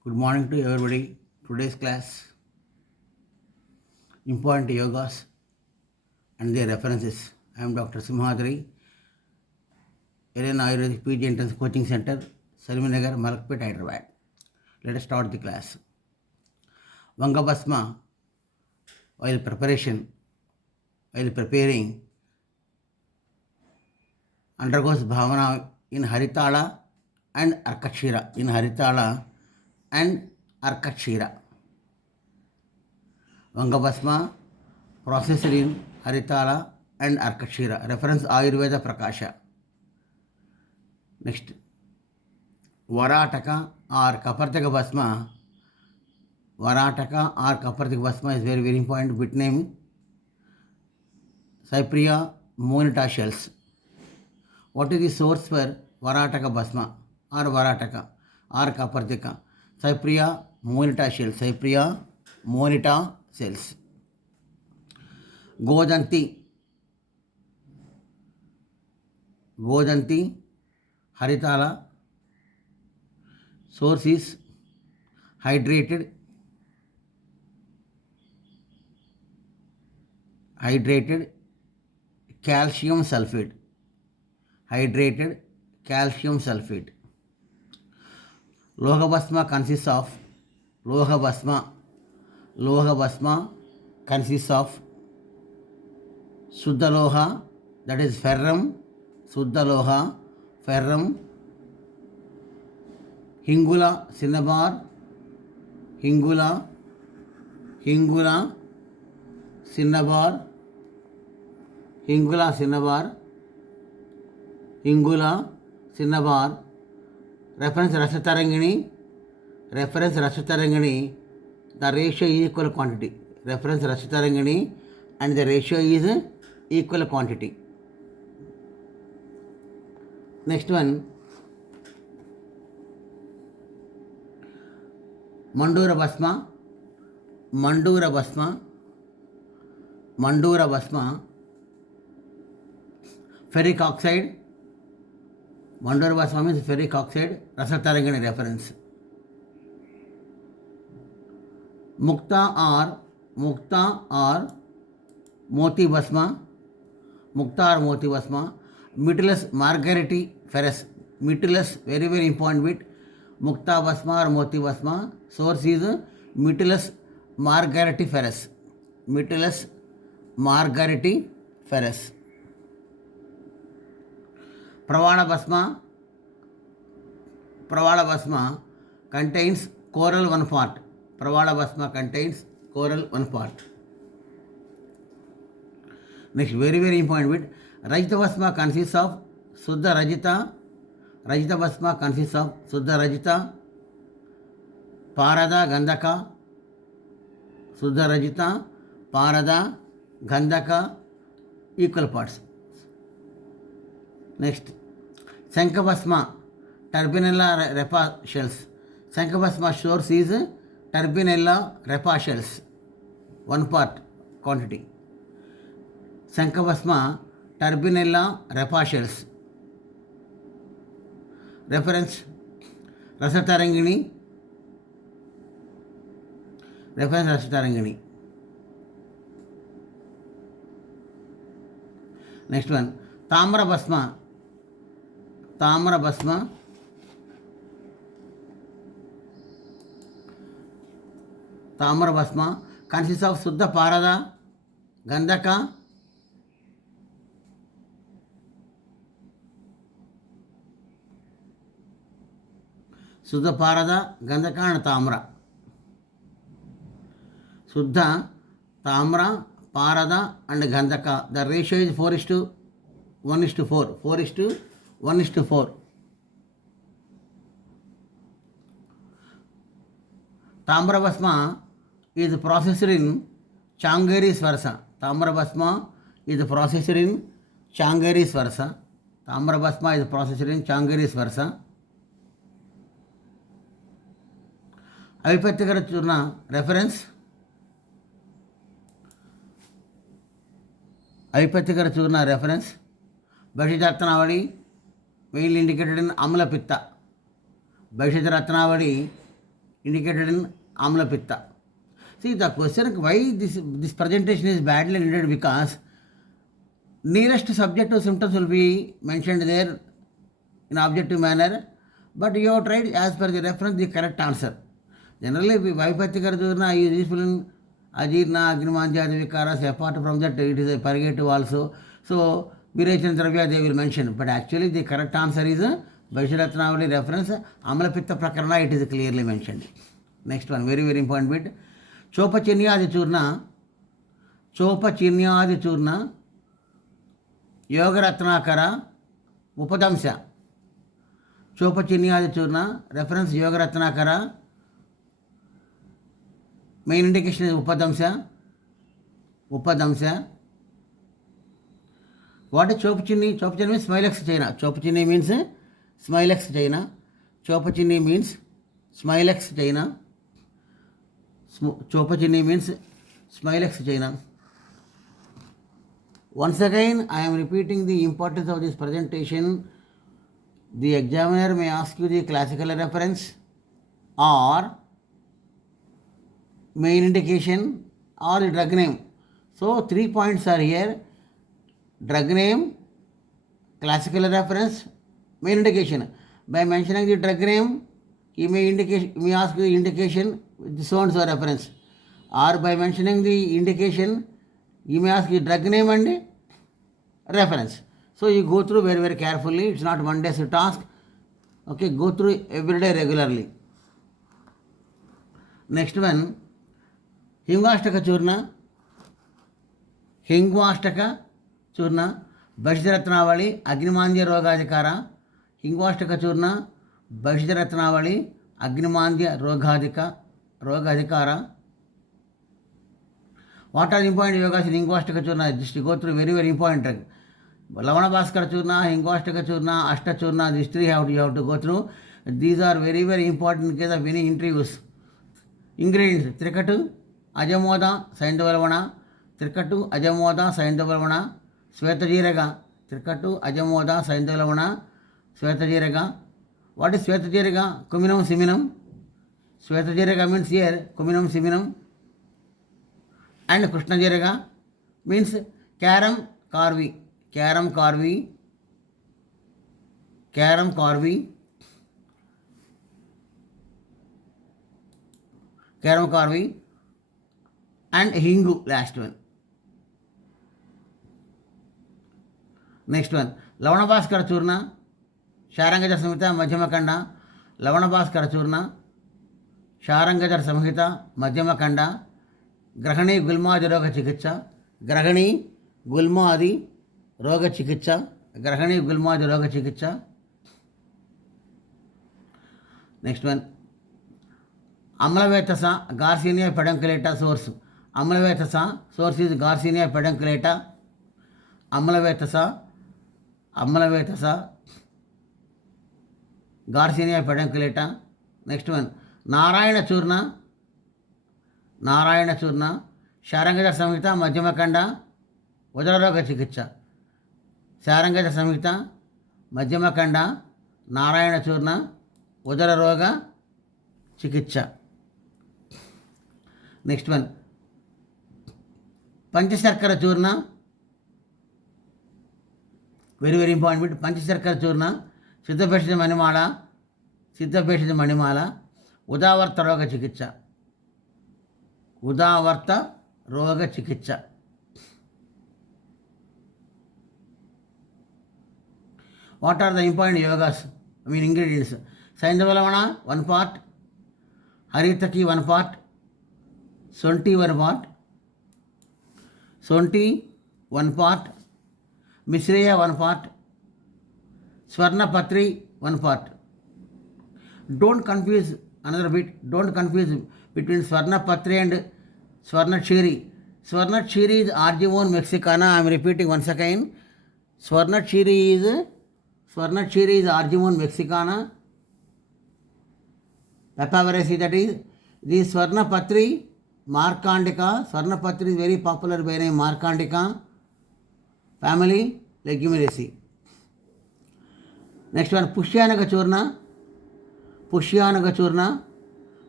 Good morning to everybody. Today's class, important yogas and their references. I am Dr. Simhadri, Ellen Ayurvedic PG Entrance Coaching Center, Salminagar, Malakpet, Hyderabad. Let us start the class. Vangabhasma, while preparing, undergoes bhavana in Haritala and Arkakshira. Vangabhasma processed in Haritala and Arkakshira. Reference Ayurveda Prakasha. Next, Varataka or Kapartaka Bhasma. Varataka or Kapartaka Bhasma is very, very important. Bit name Cypria monita shells. What is the source for Varataka Bhasma or Varataka or Kapartaka? Cypria monita shells. Cypria monita cells. Godanti Haritala. Source is hydrated calcium sulfate. Lohabhasma consists of Shuddha Loha, that is ferrum, Hingula cinnabar, reference Rasatarangini, the ratio is equal quantity. Reference Rasatarangini and the ratio is equal quantity. Next one, Mandura Bhasma, ferric oxide. Mandura Bhasma means ferric oxide, Rasatarangani reference. Mukta or Moti Bhasma, Mytilus margaritiferous. Mytilus, very, very important bit. Mukta Bhasma or Moti Bhasma, source is Mytilus margaritiferous. Pravana Bhasma contains coral 1 part. Next, very, very important bit. Rajita Bhasma consists of Suddha Rajita. Parada Gandhaka, equal parts. Next, Shankhabhasma, Turbinella repa shells. Shankhabhasma source is Turbinella repa shells, 1 part quantity. Shankhabhasma, Turbinella repa shells. Reference Rasatarangini. Next one, Tamra Bhasma consists of Suddha Parada, Gandhaka, and Tamra. Suddha, Tamra, Parada and Gandhaka. The ratio is 4:1:4. 4:1:4. Tamra Bhasma is processed in Changeri Swarsa. Avipattikara Churna reference Bhaishitratnavadi, mainly indicated in Amla Pitta. Bhaishitratnavadi indicated in Amla Pitta. See, the question why this presentation is badly needed because nearest subject to symptoms will be mentioned there in objective manner, but you have tried as per the reference the correct answer. Generally, Vaipathika Durna is useful in Ajirna, Agnimanjadi Vikaras. Apart from that, it is a purgative also. So, Virachan Dravya they will mention. But actually, the correct answer is Vaishratnavali reference. Amalapitta Prakarana, it is clearly mentioned. Next one, very, very important bit. Chopachinyadi Churna. Chopachinyadi Churna. Yogaratnakara. Upadamsha. Chopachinyadi Churna. Reference Yogaratnakara. Main indication is Upadamsha. Upadamsha. What is Chopachini? Chopachini means Smilex China. Chopachini means Smilex China. Chopachini means Smilex China. Chopachini means Smilex China. Once again, I am repeating the importance of this presentation. The examiner may ask you the classical reference or main indication or the drug name. So 3 points are here: drug name, classical reference, main indication. By mentioning the drug name, he may ask the indication with so and so reference, or by mentioning the indication, he may ask the drug name and reference. So you go through very, very carefully. It's not one day's task. Okay, go through every day regularly. Next one. Hingvashtaka Churna, Hingvashtaka Churna, Bhaishjaratnavali, Agnimandya Rogadikara, Hingvashtaka Churna, Bhaishjaratnavali, Agnimandya Rogadikara. What are the important yogas in Hingvashtaka Churna? Just to go through very, very important. Lavana Bhaskara Churna, Hingvashtaka Churna, Ashta Churna, these three you have to go through. These are very, very important in case of any interviews. Ingredients: Trikatu, Ajamoda, Saindavalavana, Trikatu, Ajamoda, Saindavalavana, Svetajiraga, Trikatu, Ajamoda, Saindavalavana, Svetajiraga. What is Svetajiraga? Cuminum Siminum. Svetajiraga means here, Cuminum Siminum. And Krishnajiraga means Caram Carvi. Caram Carvi. Caram Carvi. Caram Carvi. And Hingu, last one. Next one. Lavana Bhaskara Churna, Sharangajar Samhita, Madhyamakanda. Lavana Bhaskara Churna, Sharangajar Samhita, Madhyamakanda. Grahani Gulmadi Roga Chikitsa. Grahani Gulmadi Roga Chikitsa. Grahani Gulmadi Roga Chikitsa. Next one. Amlavetasa, Garcinia pedunculata source. Amlavetasa, source is Garcinia pedunculata. Amlavetasa, Garcinia pedunculata. Next one. Narayana Churna, Sharangajar Samhita, Madhyamakanda, Udararoga Chikitsa. Sharangajar Samhita, Madhyamakanda, Narayana Churna, Udararoga Chikitsa. Next one. Panchasarkara Churna, very, very important bit. Panchasarkara Churna, Siddhapeshita Manimala, Udavarta Roga Chikitsa. Udavarta Roga Chikitsa. What are the important yogas? Ingredients. Saindavalavana, 1 part. Haritaki, 1 part. Sonti, 1 part. Sonti, 1 part. Misreya, 1 part. Swarna Patri, 1 part. Don't confuse, another bit, don't confuse between Swarna Patri and Swarna Chiri. Swarna Chiri is Arjivon Mexicana. I am repeating once again. Swarna Chiri is Arjivon Mexicana. Papaverasi, that is. The Swarna Patri, Markandika. Swarna Patri is very popular by name Markandika. Family, Legumeraceae. Next one, Pushyanaga Churna,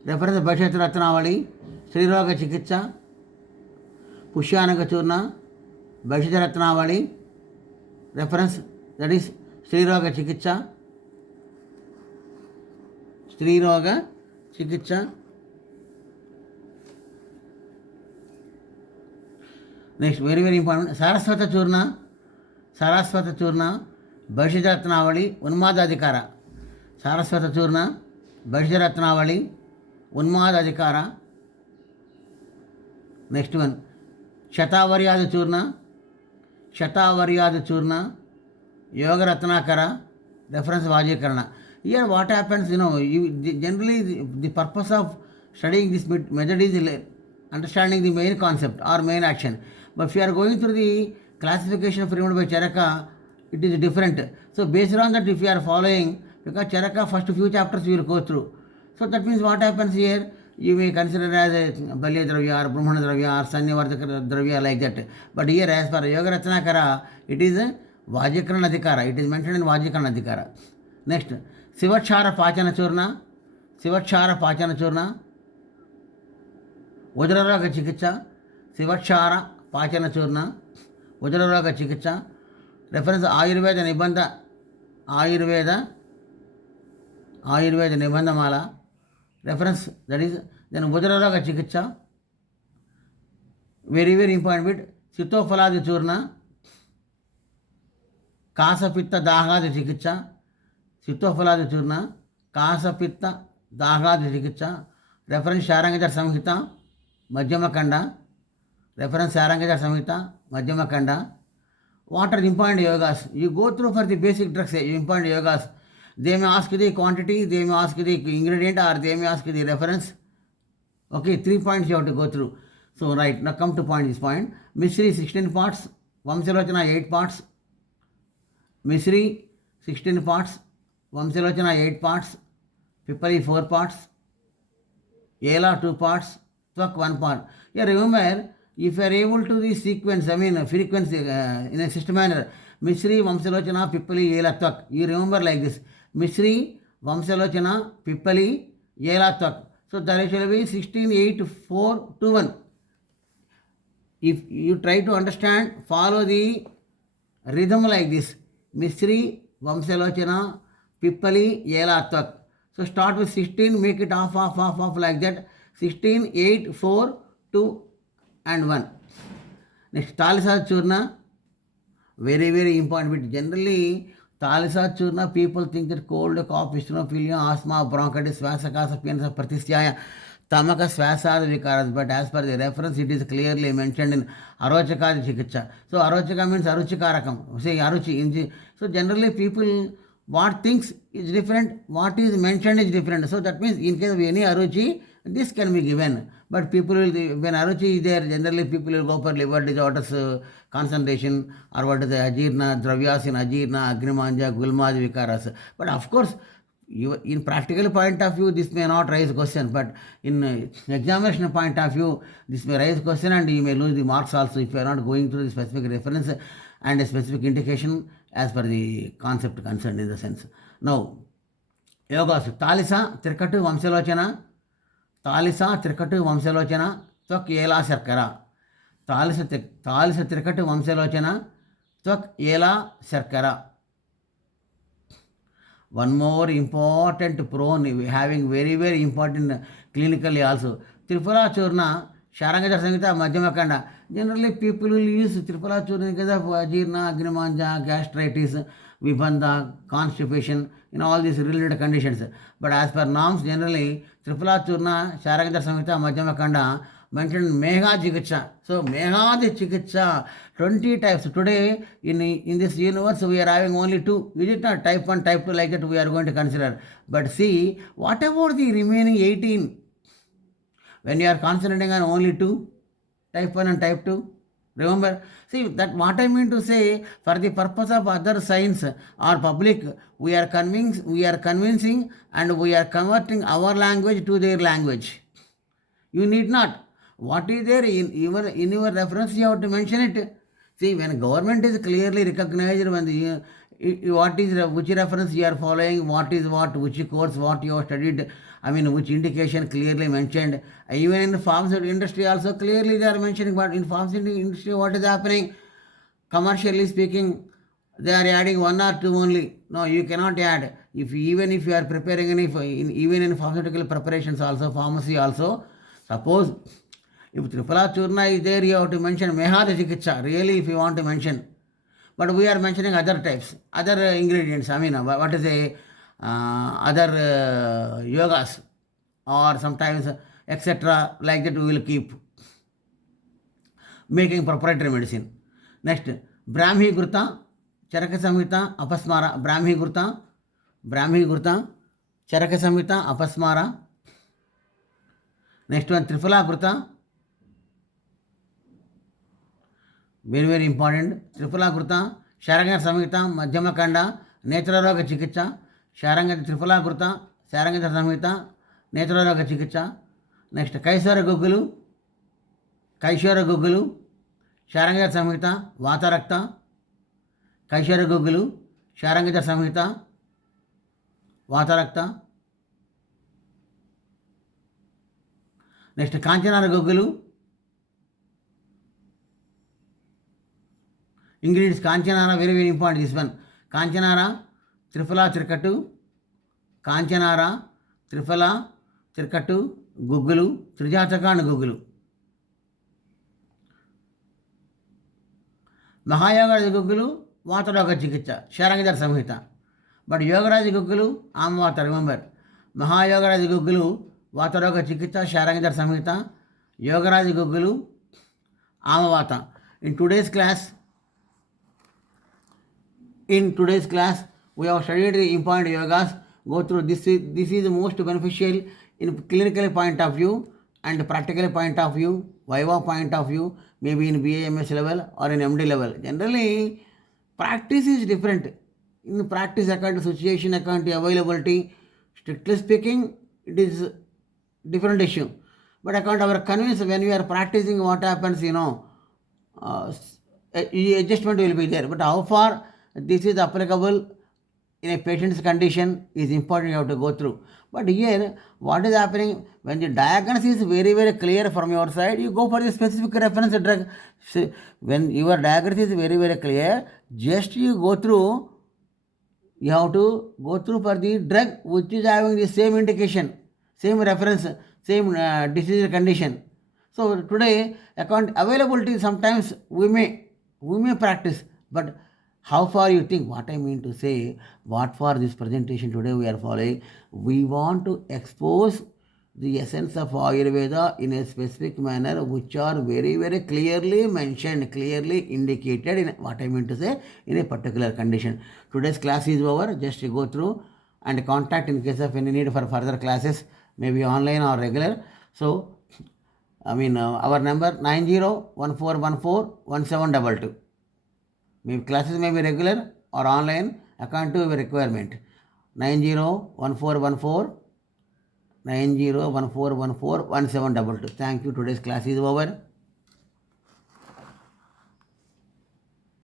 reference Bhaishat Ratnavali, Sriroga Chikitsa, Pushyanaka Churna, Bhaishat Ratnavali, reference that is Sriroga Chikitsa, Sriroga Chikitsa. Next, very very important, Saraswata Churna, Bhaishat Ratnavali, Unmadadikara. Saraswata Churna, Bhaishat Ratnavali, Unmadadikara. Next one, Shatavaryada Churna, Yoga Ratnakara, reference Vajikarana. Here what happens, generally the purpose of studying this method is understanding the main concept or main action. But if you are going through the classification framed by Charaka, it is different. So based on that, if you are following, because Charaka first few chapters you will go through. So that means what happens here, you may consider as a Balya Dravya or Brahmana Dravya or Sanyavardhaka Dravya like that. But here as per Yoga Ratnakara, it is a Vajikarana Adhikara. It is mentioned in Vajikarana Adhikara. Next, Sivatshara Pachana Churna, Vajraraga Chikitsa, Sivatshara Pachana Churna, Vajraraga Chikitsa, reference Ayurveda Nibandha Mala, reference that is then Vajraraga Chikitsa, very very important bit, Sitofaladi Churna, Kasapitta Dahadi Chikitsa, Sitofaladi Churna, Kasapitta Dahadi Chikitsa, reference Sharangajar Samhita, Madhyama Kanda, reference Sharangajar Samhita, Madhyama Kanda. What are the important yogas? You go through for the basic drugs, important yogas. They may ask the quantity, they may ask the ingredient, or they may ask the reference. Okay, 3 points you have to go through. So, right, now come to this point. Misri 16 parts, Vamsalochana 8 parts. Misri 16 parts, Vamsalochana 8 parts, Pipali 4 parts, Yela 2 parts, Twak 1 part. Yeah, remember, if you are able to the sequence, frequency in a system manner, Misri, Vamsalochana, Pipali, Yela, Twak. You remember like this. Misri, Vamsalochana, Pipali, Yela, Twak. So there shall be 16, 8, 4, 2, 1. If you try to understand, follow the rhythm like this. Misri, Vamsalochana, Pipali, Yela, Twak. So start with 16, make it off like that. 16, 8, 4, 2 and 1. Next, Talisa Churna, very very important bit. Generally, Talisa Churna, people think that cold, cough, eosinophilia, asthma, bronchitis, Swasakasa, Pianasa, Pratisthaya, Tamaka, Swasada, Vikaras. But as per the reference, it is clearly mentioned in Arochaka Chikitsa. So Arochaka means Aruchikarakam. Say Aruchi. So generally people, what thinks is different, what is mentioned is different. So that means in case of any Aruchi, this can be given. But people will, when Aruchi is there, generally people will go for liver disorders, concentration, or what is the Ajirna, Dravyas in Ajirna, Agrimanja, Gulmad, Vikaras. But of course, in practical point of view, this may not raise question, but in examination point of view, this may raise question and you may lose the marks also if you are not going through the specific reference and a specific indication as per the concept concerned in the sense. Now, yogas, Talisa, Trikatu, Vamsalochana, Twak Yela Sarkara. Talisa Trikatu, Vamsalochana, Twak Yela Sarkara. One more important prone, having very, very important clinically also. Tripura Churna, Sharangajar Samhita, Madhyama Kanda. Generally, people will use Tripura Churna because of Ajirna, Agrimanja, gastritis, Vibandha, constipation, all these related conditions. But as per norms, generally, Tripura Churna, Sharangajar Samhita, Madhyama Kanda mentioned Megha Chikitsa. So, Megha Chikitsa, 20 types. Today, in this universe, we are having only 2. Is it not type 1, type 2 like that we are going to consider? But see, what about the remaining 18? When you are concentrating on only 2, type 1 and type 2, remember? See, that what I mean to say, for the purpose of other science or public, we are convincing and we are converting our language to their language. You need not. What is there in your reference, you have to mention it. See, when government is clearly recognized, when what is which reference you are following, what is what, which course, what you have studied, which indication clearly mentioned. Even in the pharmaceutical industry also clearly they are mentioning, but in pharmaceutical industry what is happening? Commercially speaking, they are adding one or two only. No, you cannot add. Even if you are preparing even in pharmaceutical preparations also, pharmacy also, suppose if Triphala Churna is there, you have to mention Mehada Chikitsa, really if you want to mention. But we are mentioning other types, other ingredients. What is a other yogas or sometimes etc. Like that we will keep making proprietary medicine. Next, Brahmi Gurta, Charaka Samhita, Apasmara, Brahmi Gurta, Charaka Samhita, Apasmara. Next one, Triphala Gurta, very very important. Triphala Gurta, Sharanga Samhita, Madhyama Kanda, Netraroga Chikitsa, Sharanga Triphala Gurta, Sharanga Samhita, Netraroga Chikitsa. Next, Kaisara Gugulu, Sharanga Samhita, Vata Rakta, Kaishara Gugulu, Sharanga Samhita, Vata Rakta. Next, Kanchanara Gugulu, ingredients Kanchanara, very very important this one. Kanchanara, Triphala Trikatu, Kanchanara, Triphala Trikatu, Gugulu, Trijataka and Gugulu. Mahayagaraja Gugulu, Vataraga Chikitsa, Sharangadar Samhita. But Yogaraja Gugulu, Amvata, remember. Mahayagaraja Gugulu, Vataraga Chikitsa, Sharangadar Samhita, Yogaraja Gugulu, Amavata. In today's class, we have studied the important yogas. Go through this. This is the most beneficial in clinical point of view and practical point of view, Viva point of view, maybe in BAMS level or in MD level. Generally, practice is different. In practice account, situation account, availability, strictly speaking, it is different issue. But account our convince when we are practicing, what happens, adjustment will be there. But how far this is applicable in a patient's condition is important, you have to go through. But here, what is happening, when the diagnosis is very, very clear from your side, you go for the specific reference drug. When your diagnosis is very, very clear, just you go through, you have to go through for the drug which is having the same indication, same reference, same disease condition. So today, account availability, sometimes we may practice, but how far you think, what I mean to say, what for this presentation today we are following, we want to expose the essence of Ayurveda in a specific manner which are very, very clearly mentioned, clearly indicated in what I mean to say, in a particular condition. Today's class is over, just go through and contact in case of any need for further classes, maybe online or regular. So, our number 9014141722. Maybe classes may be regular or online according to your requirement. 901414 1722. Thank you. Today's class is over.